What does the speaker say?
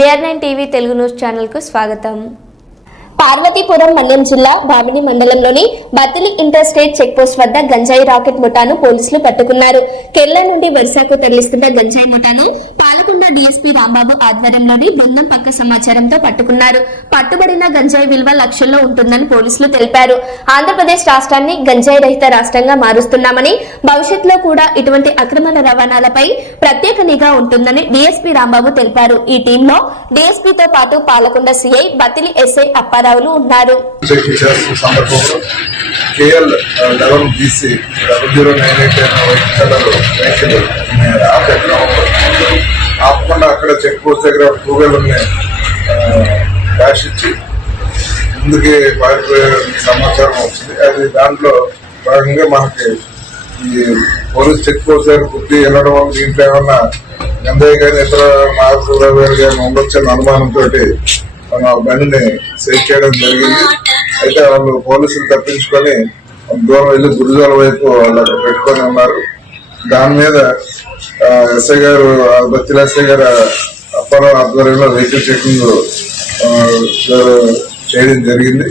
BR nine TV Telugu news ఛానల్కు స్వాగతం. పార్వతీపురం మన్యం జిల్లా బామిని మండలంలోని బతులి ఇంటర్ స్టేట్ వద్ద గంజాయి రాకెట్ ముఠాను పోలీసులు పట్టుకున్నారు. కేరళ నుండి వరుసకు తరలిస్తున్న గంజాయి ముఠాను పాలకొండ డి రాంబాబు ఆధ్వర్యంలోని బృందం పక్క సమాచారంతో పట్టుకున్నారు. పట్టుబడిన గంజాయి విలువ లక్షల్లో ఉంటుందని పోలీసులు తెలిపారు. ఆంధ్రప్రదేశ్ రాష్ట్రాన్ని గంజాయి రహిత రాష్ట్రంగా మారుస్తున్నామని భవిష్యత్తులో కూడా ఇటువంటి అక్రమ రవాణాలపై ప్రత్యేక నిఘా ఉంటుందని డీఎస్పీ రాంబాబు తెలిపారు. ఈ టీంలో డీఎస్పీతో పాటు పాలకొండ సీఐ బతిలి ఎస్ఐ అప్పారావులు ఉన్నారు. KL double BC double zero nine eight అయిన వైట్ కలర్ అక్కడ చెక్ పోస్ట్ దగ్గర టూ వీలర్ని డాష్ ఇచ్చి ముందుకే పారిపోయే సమాచారం వచ్చింది. అది దాంట్లో భాగంగా మనకి ఈ పోలీస్ చెక్ పోస్ట్ దగ్గర బుద్ధి వెళ్ళడం వల్ల దీంట్లో ఏమన్నా గందయ్య కానీ ఇతర మార్పులు కానీ ఉండొచ్చని అనుమానంతో మన బండిని సెట్ చేయడం జరిగింది. అయితే వాళ్ళు పోలీసులు తప్పించుకొని దూరం వెళ్ళి గురుజాల వైపు వాళ్ళు పెట్టుకొని ఉన్నారు. దాని మీద ఆ, ఎస్ఐ గారు ఆ, బత్తిల ఎస్ఐ గారు అప్పారావు ఆధ్వర్యంలో వెహికల్ చెకింగ్ ఆ, చేయడం జరిగింది.